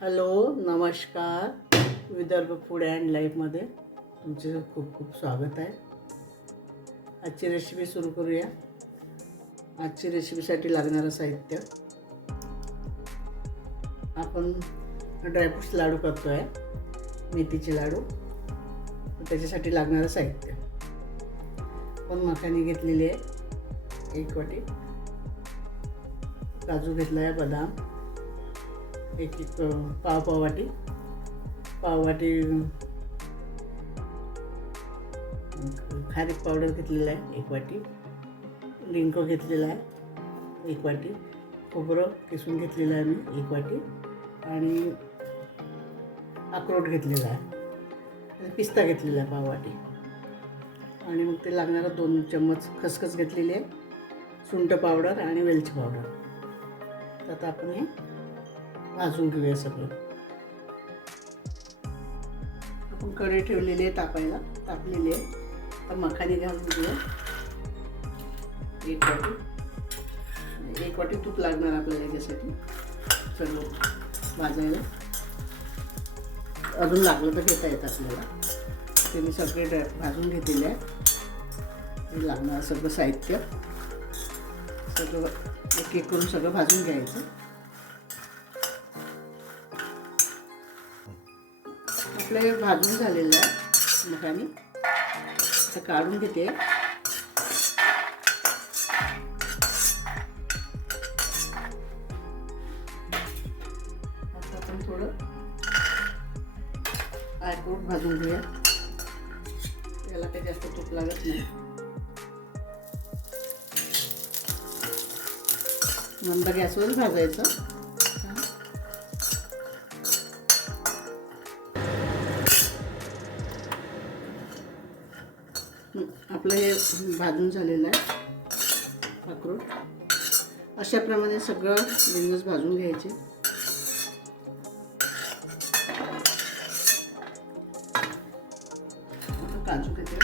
Hello, नमस्कार. Vidarbha food and लाईफमध्ये तुमचे खूप खूप स्वागत आहे. आजची रेसिपी सुरू करूया. आजची रेसिपीसाठी लागणारं साहित्य, आपण ड्रायफ्रूट्स लाडू करतो आहे, मेथीचे लाडू. त्याच्यासाठी लागणारं साहित्य, पण मखानी घेतलेली आहे 1 वाटी, काजू घेतला आहे, बदाम एक पाव वाटी खारीक पावडर घेतलेला आहे 1 वाटी, डिंक घेतलेला आहे 1 वाटी, खोबरं किसून घेतलेलं आहे मी 1 वाटी, आणि अक्रोड घेतलेला आहे, आणि पिस्ता घेतलेला आहे पाव वाटी, आणि मग ते लागणारा 2 चम्मच खसखस घेतलेली आहे, सुंठ पावडर आणि वेलची पावडर. तर आता आपण हे भाजून घेऊया सगळं. आपण कढई ठेवलेली आहे तापायला, तापलेली आहे. तर मखानी घालून घेऊया 1 वाटी तूप लागणार आपल्याला याच्यासाठी सगळं भाजायला. अजून लागलं तर घेता येतं आपल्याला. ते मी सगळे भाजून घेतलेले आहे. हे लागणार सगळं साहित्य सगळं एक एक करून सगळं भाजून घ्यायचं. आपलं हे भाजून झालेलं आहे मखानी. आता काढून घेते. आता आपण थोडं अक्रोड भाजून घेऊया. याला काही जास्त तूप लागत नाही. मंद गॅसवर भाजायचं. आपलं हे भाजून झालेलं आहे अक्रोड. अशाप्रमाणे सगळं बिनस भाजून घ्यायचे. आता काजू घेते.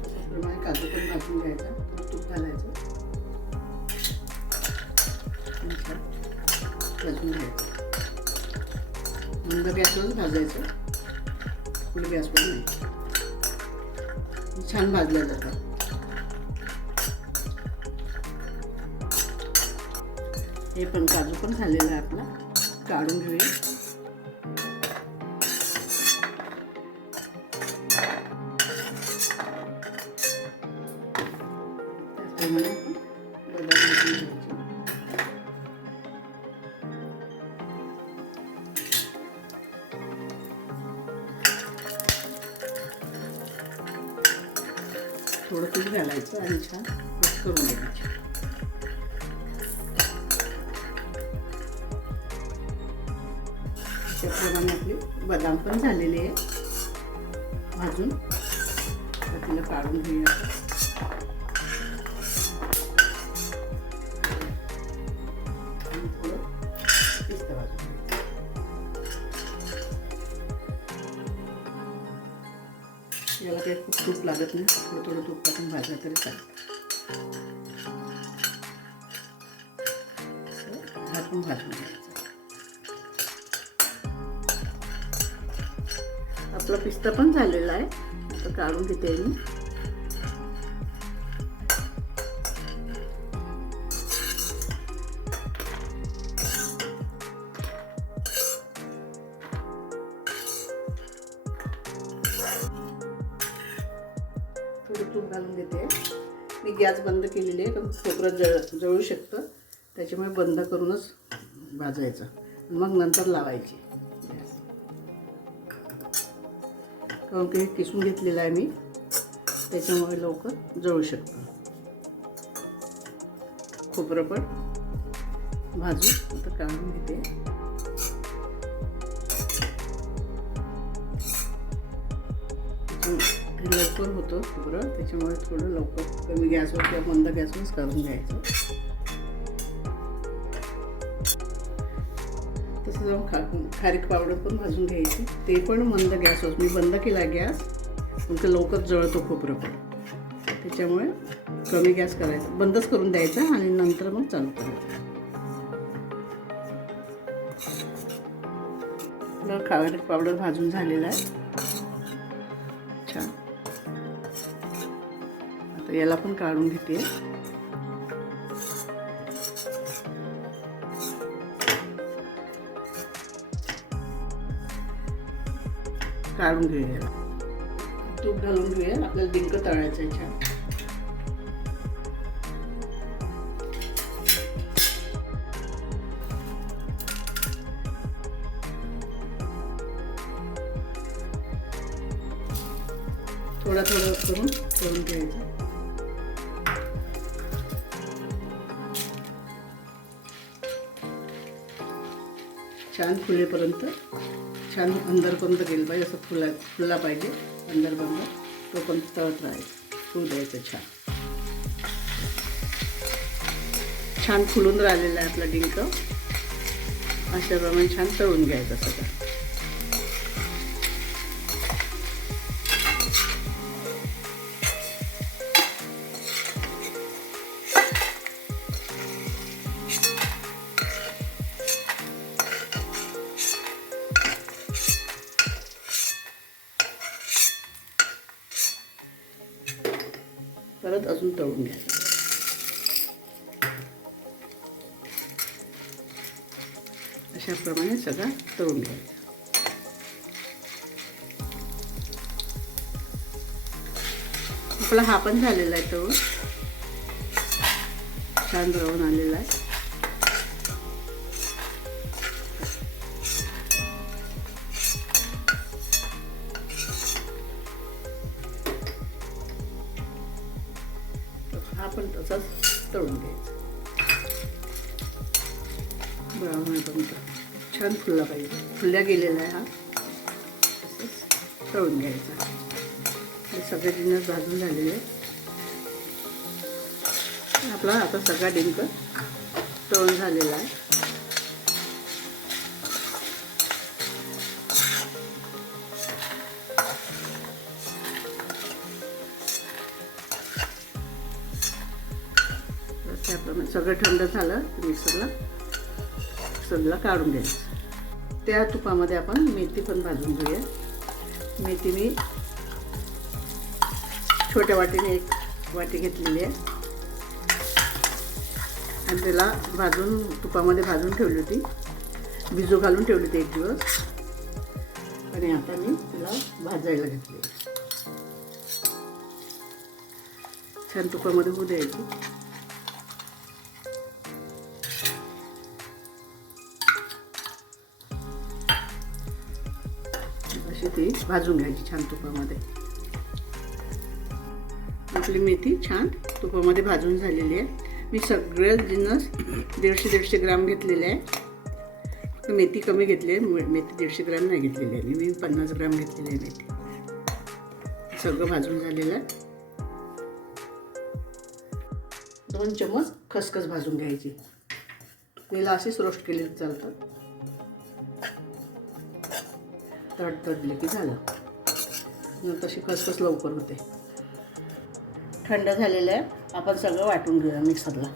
त्याप्रमाणे काजू पण भाजून घ्यायचा. तूप घालायचं, भाजून घ्यायचं. मंद गॅसवरच भाजायचं, फुल गॅसवर नाही. छान भाजलं जातं. हे पण काजू पण झालेला आहे आपला. काढून घेऊया. त्याप्रमाणे आपण बदाम भाजून घ्यायचे. थोडं तूप घालायचं आणि छान मिक्स करून घ्यायचं. त्याप्रमाणे आपली बदाम पण झालेली आहे भाजून. तर तिला काढून घेऊया. आणि थोडं पिस्ता भाजून घ्यायचं. याला काही खूप तूप लागत नाही. थोडं थोडं तूप टाकून भाजलं तरी चालेल. झाकून भाजून घ्यायचं. आपला पिस्ता पण झालेला आहे. आता काढून घेते मी. थोडं तूप घालून घेते. मी गॅस बंद केलेली आहे, कारण खोबरं जळू शकतं. त्याच्यामुळे बंद करूनच भाजायचं, मग नंतर लावायची गॅस. कारण की किसून घेतलेलं आहे मी, त्याच्यामुळे लवकर जळू शकतं. खोबरं पण भाजून आता काढून घेते. लवकर होतं खोबरं, त्याच्यामुळे थोडं लवकर कमी गॅसवर किंवा मंद गॅसवरच करून घ्यायचं. तसं जाऊन खारीक पावडर पण भाजून घ्यायची. ते पण मंद गॅसवर. मी बंद केला गॅस, मग लवकर जळतो खोबरं पण. त्याच्यामुळे कमी गॅस करायचा, बंदच करून द्यायचा आणि नंतर मग चालू करायचं. आपलं खारीक पावडर भाजून झालेला आहे छान. आता याला पण काढून घेते. काढून घेऊया. तूप घालून घेऊया. आपल्याला डिंक तळायचं आहे छान. थोडं थोडं करून तळून घ्यायचं. छान फुलेपर्यंत, छान अंदरपर्यंत गेलं पाहिजे. असं फुलला पाहिजे अंदरपर्यंत. तोपर्यंत तळत राहायचं. फुल द्यायचं छान. छान फुलून राहिलेलं आहे आपला डिंक. अशाप्रमाणे छान तळून घ्यायचं सगळं. परत अजून तळून घ्यायचं. अशाप्रमाणे सगळं तळून घ्यायचं. आपला हा पण झालेला आहे तळून. छान ब्राऊन आलेला आहे. हा पण तसाच तळून घ्यायचा. ब्राऊन होईपर्यंत छान फुलला पाहिजे. फुलल्या गेलेला आहे हा. तसंच तळून घ्यायचा. हे सगळे जिन्नस भाजून झालेले. आपला आता सगळा डिंक तळून झालेला आहे. त्याप्रमाणे सगळं थंड झालं की मिक्सरला काढून घ्यायचं. त्या तुपामध्ये आपण मेथी पण भाजून घेऊया. मेथी मी छोट्या वाटीने 1 वाटी घेतलेली आहे आणि त्याला तुपामध्ये भाजून ठेवली होती. भिजू घालून ठेवली होती 1 दिवस आणि आता मी तिला भाजायला घेतली. छान तुपामध्ये होऊ द्यायची. अशी ती भाजून घ्यायची छान तुपामध्ये. आपली मेथी छान तुपामध्ये भाजून झालेली आहे. मी सगळे जिन्नस 150-150 ग्राम घेतलेले आहे. मेथी कमी घेतली आहे. मेथी 150 ग्राम नाही घेतलेली आहे. मी 50 ग्राम घेतलेली आहे मेथी. सगळं भाजून झालेलं आहे. 2 चमच खसखस भाजून घ्यायची. तेला अशीच रोस्ट केली चालतं. तडतडले की झालं. तशी खसखस लवकर होते. थंड झालेलं आहे. आपण सगळं वाटून घेऊया मिक्सरला.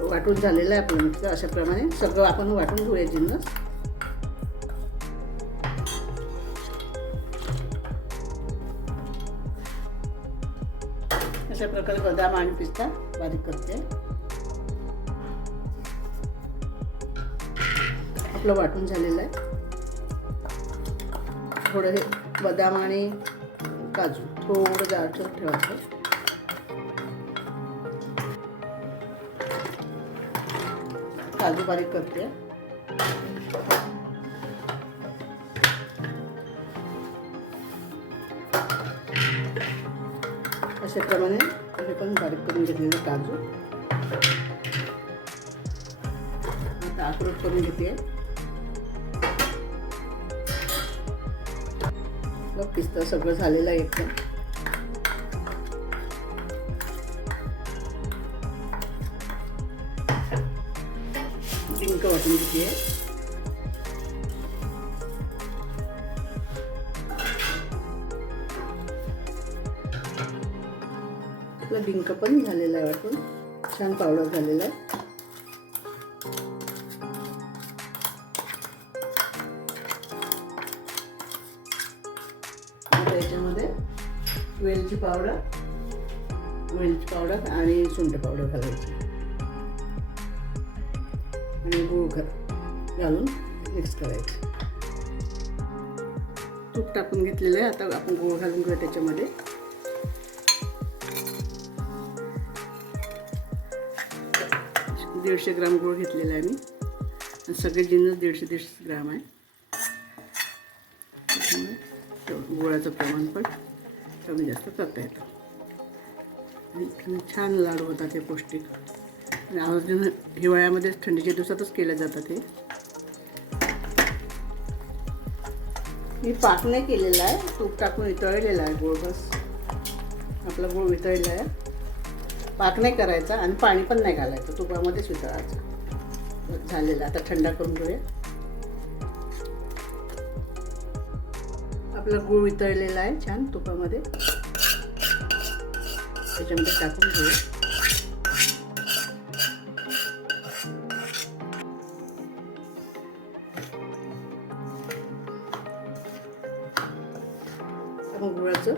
वाटून झालेलं आहे आपलं मिक्सर. अशाप्रमाणे सगळं आपण वाटून घेऊया जिन्नस. अशा प्रकारे बदाम आणि पिस्ता बारीक करते. आपलं वाटून झालेलं आहे. थोडं हे बदाम आणि काजू थोडं जाडसर ठेवायचं. काजू बारीक करते. अशाप्रमाणे हे पण बारीक करून घेतलेलं काजू. आता अक्रोड करून घेते. पिस्ता सगळं झालेलं आहे एकदम. डिंक वाटून घेते. आपलं डिंक पण झालेलं आहे वाटून. छान पावडर झालेला आहे. वेलची पावडर आणि सुंठ पावडर घालायची आणि गूळ घालून मिक्स करायचं. तूप टाकून घेतलेलं आहे. आता आपण गूळ घालून घेऊ त्याच्यामध्ये. दीडशे ग्राम गूळ घेतलेला आहे मी. सगळे जिन्नस 150 ग्राम आहे. त्यामुळे गुळाचं प्रमाण पण कमी जास्त करता येतं. आणि छान लाडू होतात हे पौष्टिक. आणि अजून हिवाळ्यामध्ये थंडीच्या दिवसातच केले जातात हे. मी पाक नाही केलेला आहे, तूप टाकून वितळलेला आहे गूळ. बस आपला गूळ वितळलेला आहे. पाक नाही करायचा आणि पाणी पण नाही घालायचं, तुपामध्येच वितळायचं. झालेलं आता थंडा करून घेऊया. आपला गूळ वितळलेला आहे छान तुपामध्ये. त्याच्यामध्ये टाकून घेऊया. आपण गुळाचं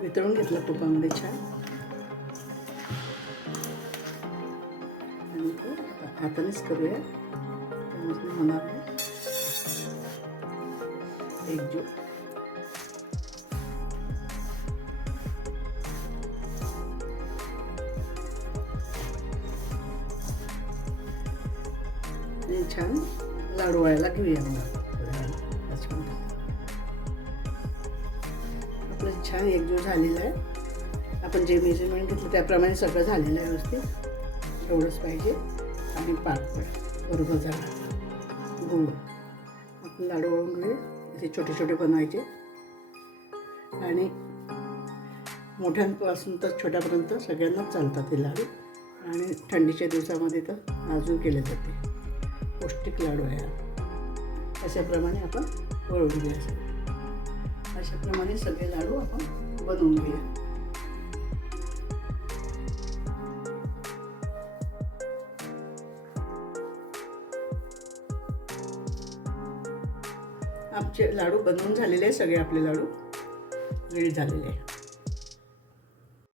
वितळून घेतलं तुपामध्ये छान. आणि तो हातानेच करूया, त्यामुळे होणार नाही. एकजीव छान लाडू व्हायला घेऊया. आपलं छान एकजीव झालेलं आहे. आपण जे मेजरमेंट घेतलं त्याप्रमाणे सगळं झालेलं आहे व्यवस्थित. एवढंच पाहिजे. आणि पाक पण बरोबर झाला. गूळ आपण लाडू वळून घेऊया. असे छोटे छोटे बनवायचे आणि मोठ्यांपासून तर छोट्यापर्यंत सगळ्यांनाच चालतात हे लाडू. आणि थंडीच्या दिवसामध्ये तर अजून केले जाते. पौष्टिक लाडू आहे. अशाप्रमाणे आपण वळवून घ्यायचं. अशाप्रमाणे सगळे लाडू आपण बनवून घेऊया. आमचे लाडू बनवून झालेले आहे. सगळे आपले लाडू रेडी झालेले आहे.